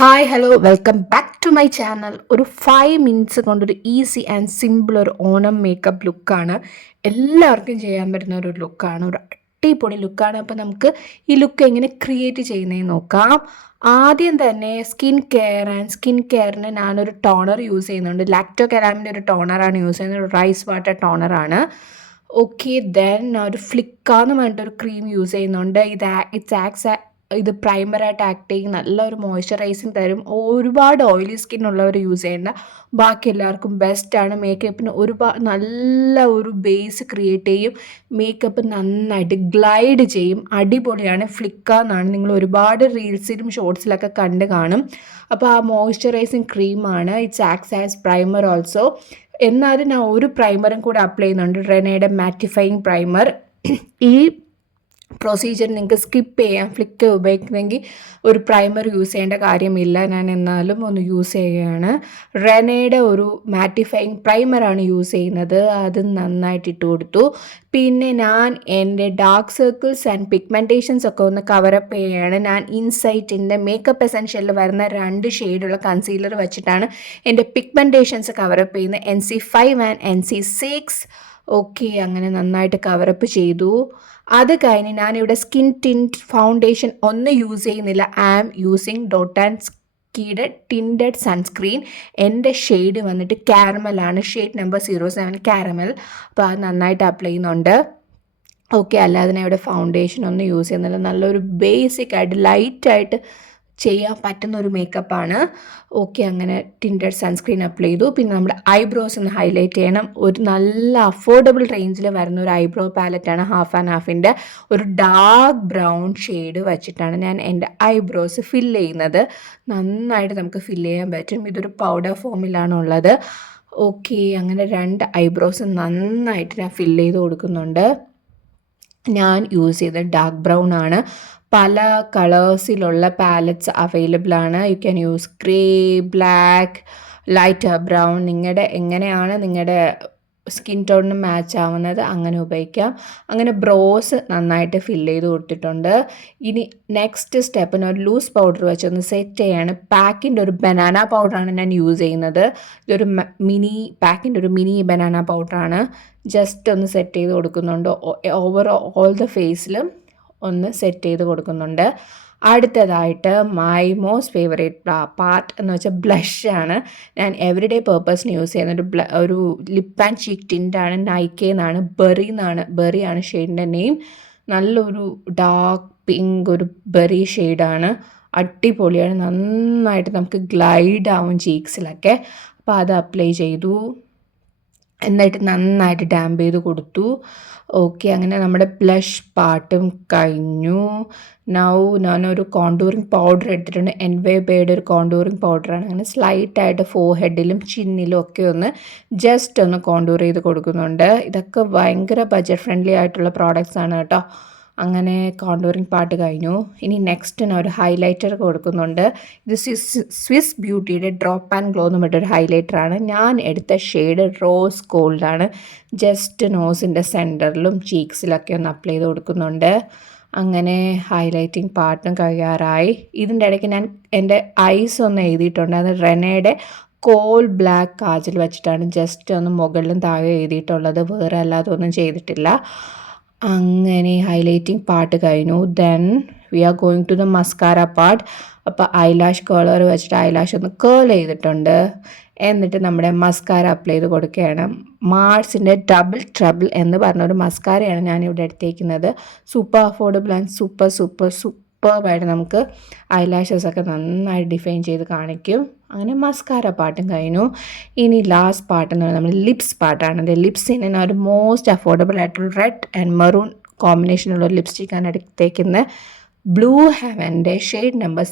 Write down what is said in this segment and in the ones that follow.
Hi hello welcome back to my channel. ഒരു 5 minutes കൊണ്ടൊരു easy and simple ഒരു Onam makeup ലുക്കാണ്. എല്ലാവർക്കും ചെയ്യാൻ പറ്റുന്ന ഒരു ലുക്കാണ്, ഒരു അടിപൊളി ലുക്കാണ്. അപ്പോൾ നമുക്ക് ഈ ലുക്ക് എങ്ങനെ ക്രിയേറ്റ് ചെയ്യുന്നതെന്ന് നോക്കാം. ആദ്യം തന്നെ സ്കിൻ കെയറിന് ഞാനൊരു ടോണർ യൂസ് ചെയ്യുന്നുണ്ട്. ലാക്ടോ കെരാമിൻ്റെ ഒരു ടോണറാണ് യൂസ് ചെയ്യുന്നത്, ഒരു റൈസ് വാട്ടർ ടോണറാണ്. ഓക്കെ, ദെൻ ഒരു ഫ്ലിക്കാന്ന് പറഞ്ഞിട്ടൊരു ക്രീം യൂസ് ചെയ്യുന്നുണ്ട്. ഇറ്റ്സ് ആക്സ് ഇത് പ്രൈമറായിട്ട് ആക്ട് ചെയ്യും, നല്ലൊരു മോയ്സ്ചറൈസിങ് തരും. ഒരുപാട് ഓയിലി സ്കിൻ ഉള്ളവർ യൂസ് ചെയ്യേണ്ട, ബാക്കി എല്ലാവർക്കും ബെസ്റ്റാണ്. മേക്കപ്പിന് നല്ല ഒരു ബേസ് ക്രിയേറ്റ് ചെയ്യും, മേക്കപ്പ് നന്നായിട്ട് ഗ്ലൈഡ് ചെയ്യും, അടിപൊളിയാണ്. ഫ്ലിക്കാന്നാണ്, നിങ്ങൾ ഒരുപാട് റീൽസിലും ഷോർട്സിലൊക്കെ കണ്ട് കാണും. അപ്പോൾ ആ മോയ്സ്ചറൈസിങ് ക്രീമാണ്. It's ax as primer also. എന്നാലും ഞാൻ ഒരു പ്രൈമറും കൂടെ അപ്ലൈ ചെയ്യുന്നുണ്ട്, റെനയുടെ മാറ്റിഫൈയിങ് പ്രൈമർ. ഈ പ്രൊസീജിയർ നിങ്ങൾക്ക് സ്കിപ്പ് ചെയ്യാം. ഫ്ലിക്ക് ഉപയോഗിക്കുന്നെങ്കിൽ ഒരു പ്രൈമർ യൂസ് ചെയ്യേണ്ട കാര്യമില്ല. ഞാൻ എന്നാലും ഒന്ന് യൂസ് ചെയ്യുകയാണ്. റെനയുടെ ഒരു മാറ്റിഫൈയിങ് പ്രൈമറാണ് യൂസ് ചെയ്യുന്നത്, അത് നന്നായിട്ട് ഇട്ട് കൊടുത്തു. പിന്നെ ഞാൻ എൻ്റെ ഡാർക്ക് സർക്കിൾസ് ആൻഡ് പിഗ്മെൻറ്റേഷൻസ് ഒക്കെ ഒന്ന് കവറപ്പ് ചെയ്യുകയാണ്. ഞാൻ ഇൻസൈറ്റിൻ്റെ മേക്കപ്പ് എസെൻഷ്യലിൽ വരുന്ന 2 ഷെയ്ഡുള്ള കൺസീലർ വെച്ചിട്ടാണ് എൻ്റെ പിഗ്മെൻറ്റേഷൻസ് കവറപ്പ് ചെയ്യുന്നത്, NC5 ആൻഡ് NC6. ഓക്കെ, അങ്ങനെ നന്നായിട്ട് കവറപ്പ് ചെയ്തു. അത് കഴിഞ്ഞ് ഞാനിവിടെ സ്കിൻ ടിൻറ്റ് ഫൗണ്ടേഷൻ ഒന്നും യൂസ് ചെയ്യുന്നില്ല. I am using dot and സ്കീയുടെ ടിൻറ്റഡ് സൺസ്ക്രീൻ. എൻ്റെ ഷെയ്ഡ് വന്നിട്ട് കാരമലാണ്, ഷെയ്ഡ് നമ്പർ 07 കാരമൽ. അപ്പോൾ അത് നന്നായിട്ട് അപ്ലൈ ചെയ്യുന്നുണ്ട്. ഓക്കെ, അല്ലാതെ ഞാൻ ഇവിടെ ഫൗണ്ടേഷൻ ഒന്നും യൂസ് ചെയ്യുന്നില്ല. നല്ലൊരു ബേസിക് ആയിട്ട് ലൈറ്റായിട്ട് ചെയ്യാൻ പറ്റുന്ന ഒരു മേക്കപ്പാണ്. ഓക്കെ, അങ്ങനെ ടിൻറ്റഡ് സൺസ്ക്രീൻ അപ്ലൈ ചെയ്തു. പിന്നെ നമ്മുടെ ഐബ്രോസ് ഒന്ന് ഹൈലൈറ്റ് ചെയ്യണം. ഒരു നല്ല അഫോർഡബിൾ റേഞ്ചിൽ വരുന്ന ഒരു ഐബ്രോ പാലറ്റാണ് ഹാഫ് ആൻഡ് ഹാഫിൻ്റെ. ഒരു ഡാർക്ക് ബ്രൗൺ ഷെയ്ഡ് വെച്ചിട്ടാണ് ഞാൻ എൻ്റെ ഐബ്രോസ് ഫില്ല് ചെയ്യുന്നത്. നന്നായിട്ട് നമുക്ക് ഫില്ല് ചെയ്യാൻ പറ്റും. ഇതൊരു പൗഡർ ഫോമിലാണുള്ളത്. ഓക്കെ, അങ്ങനെ 2 ഐബ്രോസ് നന്നായിട്ട് ഞാൻ ഫില്ല് ചെയ്ത് കൊടുക്കുന്നുണ്ട്. ഞാൻ യൂസ് ചെയ്തത് ഡാർക്ക് ബ്രൗൺ ആണ്. പല കളേഴ്സിലുള്ള പാലറ്റ്സ് അവൈലബിൾ ആണ്. You can use grey, black, light brown. എങ്ങനെയാണ് നിങ്ങളുടെ സ്കിൻ ടോണിന് മാച്ച് ആവുന്നത് അങ്ങനെ ഉപയോഗിക്കാം. അങ്ങനെ ബ്രോസ് നന്നായിട്ട് ഫില്ല് ചെയ്ത് കൊടുത്തിട്ടുണ്ട്. ഇനി നെക്സ്റ്റ് സ്റ്റെപ്പിന് ഒരു ലൂസ് പൗഡർ വെച്ചൊന്ന് സെറ്റ് ചെയ്യാണ്. പാക്കിൻ്റെ ഒരു ബനാന പൗഡറാണ് ഞാൻ യൂസ് ചെയ്യുന്നത്. ഇതൊരു പാക്കിൻ്റെ ഒരു മിനി ബനാന പൗഡറാണ്. ജസ്റ്റ് ഒന്ന് സെറ്റ് ചെയ്ത് കൊടുക്കുന്നുണ്ട്. ഓവർ ഓൾ ദ ഫേസിലും ഒന്ന് സെറ്റ് ചെയ്ത് കൊടുക്കുന്നുണ്ട്. അടുത്തതായിട്ട് മൈ മോസ്റ്റ് ഫേവറേറ്റ് പാർട്ട് എന്ന് വെച്ചാൽ ബ്ലഷാണ്. ഞാൻ എവറിഡേ പേർപ്പസിന് യൂസ് ചെയ്യുന്ന ഒരു ലിപ്പ് ആൻഡ് ചീക്ക് ടിൻ്റാണ്. നൈക്കയെന്നാണ്, ബെറിയാണ് ഷെയ്ഡിൻ്റെ നെയിം. നല്ലൊരു ഡാർക്ക് പിങ്ക് ഒരു ബെറി ഷെയ്ഡാണ്, അടിപൊളിയാണ്. നന്നായിട്ട് നമുക്ക് ഗ്ലൈഡ് ആവും ചീക്സിലൊക്കെ. അപ്പോൾ അത് അപ്ലൈ ചെയ്തു, എന്നിട്ട് നന്നായിട്ട് ഡാമ്പ് ചെയ്ത് കൊടുത്തു. ഓക്കെ, അങ്ങനെ നമ്മുടെ ബ്ലഷ് പാർട്ടും കഴിഞ്ഞു. ഞാനൊരു കോണ്ടൂറിങ് പൗഡർ എടുത്തിട്ടുണ്ട്. എൻവേ ഒരു കോണ്ടൂറിങ് പൗഡറാണ്. അങ്ങനെ സ്ലൈറ്റായിട്ട് ഫോർഹെഡിലും ചിന്നിലും ഒക്കെ ഒന്ന് ജസ്റ്റ് ഒന്ന് കോണ്ടൂർ ചെയ്ത് കൊടുക്കുന്നുണ്ട്. ഇതൊക്കെ ഭയങ്കര ബഡ്ജറ്റ് ഫ്രണ്ട്ലി ആയിട്ടുള്ള പ്രോഡക്റ്റ്സ് ആണ് കേട്ടോ. അങ്ങനെ കോണ്ടൂറിങ് പാർട്ട് കഴിഞ്ഞു. ഇനി നെക്സ്റ്റ് ഞാൻ ഒരു ഹൈലൈറ്റർ കൊടുക്കുന്നുണ്ട്. ഇത് സ്വിസ് ബ്യൂട്ടിയുടെ ഡ്രോപ്പ് ആൻഡ് ഗ്ലോ എന്ന് പറഞ്ഞിട്ടൊരു ഹൈലൈറ്ററാണ്. ഞാൻ എടുത്ത ഷെയ്ഡ് റോസ് ഗോൾഡാണ്. ജസ്റ്റ് നോസിൻ്റെ സെൻറ്ററിലും ചീക്സിലൊക്കെ ഒന്ന് അപ്ലൈ ചെയ്ത് കൊടുക്കുന്നുണ്ട്. അങ്ങനെ ഹൈലൈറ്റിംഗ് പാർട്ടും കഴിയാറായി. ഇതിൻ്റെ ഇടയ്ക്ക് ഞാൻ എൻ്റെ ഐസ് ഒന്ന് എഴുതിയിട്ടുണ്ട്. അത് റെനയുടെ കോൾ ബ്ലാക്ക് കാജൽ വെച്ചിട്ടാണ് ജസ്റ്റ് ഒന്ന് മുകളിലും താഴെ എഴുതിയിട്ടുള്ളത്, വേറെ അല്ലാതെ ഒന്നും ചെയ്തിട്ടില്ല. അങ്ങനെ ഹൈലൈറ്റിംഗ് പാർട്ട് കഴിഞ്ഞു. Then we are going to the mascara part. അപ്പോൾ ഐലാഷ് കേളർ വെച്ചിട്ട് ഐലാഷ് ഒന്ന് കേൾ ചെയ്തിട്ടുണ്ട്. എന്നിട്ട് നമ്മുടെ മസ്കാര അപ്ലൈ ചെയ്ത് കൊടുക്കുകയാണ്. മാർസിൻ്റെ ഡബിൾ ട്രബിൾ എന്ന് പറഞ്ഞൊരു മസ്കാരയാണ് ഞാനിവിടെ എടുത്തേക്കുന്നത്. സൂപ്പർ അഫോർഡബിൾ ആൻഡ് സൂപ്പർബായിട്ട് നമുക്ക് ഐലാഷസ് ഒക്കെ നന്നായി ഡിഫൈൻ ചെയ്ത് കാണിക്കും. അങ്ങനെ മസ്കാര പാട്ടും കഴിഞ്ഞു. ഇനി ലാസ്റ്റ് പാട്ട് എന്ന് പറയുന്നത് നമ്മുടെ ലിപ്സ് പാട്ടാണ്. ലിപ്സിന് ഒരു മോസ്റ്റ് അഫോർഡബിൾ ആയിട്ടുള്ള റെഡ് ആൻഡ് മെറൂൺ കോമ്പിനേഷനുള്ള ഒരു ലിപ്സ്റ്റിക്കാണ് എടുത്തേക്കുന്നത്. ബ്ലൂ ഹെവൻ്റെ ഷെയ്ഡ് നമ്പർ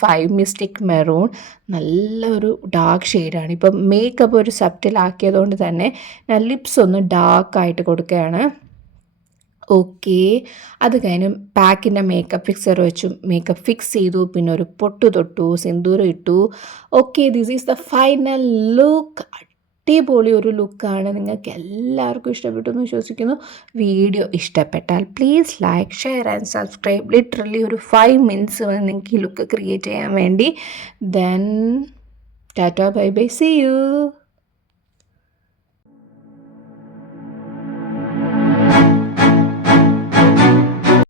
05 മിസ്റ്റിക് മെറൂൺ. നല്ലൊരു ഡാർക്ക് ഷെയ്ഡാണ്. ഇപ്പം മേക്കപ്പ് ഒരു സബ്റ്റിലാക്കിയതുകൊണ്ട് തന്നെ ഞാൻ ലിപ്സ് ഒന്ന് ഡാർക്കായിട്ട് കൊടുക്കുകയാണ്. ഓക്കെ, അത് കഴിഞ്ഞ് പാക്കിൻ്റെ മേക്കപ്പ് ഫിക്സർ വെച്ചു മേക്കപ്പ് ഫിക്സ് ചെയ്തു. പിന്നെ ഒരു പൊട്ട് തൊട്ടു, സിന്ദൂരം ഇട്ടു. Okay, this is the final look. അടിപൊളി ഒരു ലുക്കാണ്. നിങ്ങൾക്ക് എല്ലാവർക്കും ഇഷ്ടപ്പെട്ടു എന്ന് വിശ്വസിക്കുന്നു. വീഡിയോ ഇഷ്ടപ്പെട്ടാൽ please like, share and subscribe. Literally ഒരു 5 മിനിറ്റ്സ് വേണം നിങ്ങൾക്ക് ഈ ലുക്ക് ക്രിയേറ്റ് ചെയ്യാൻ വേണ്ടി. Then tata bye bye, see U.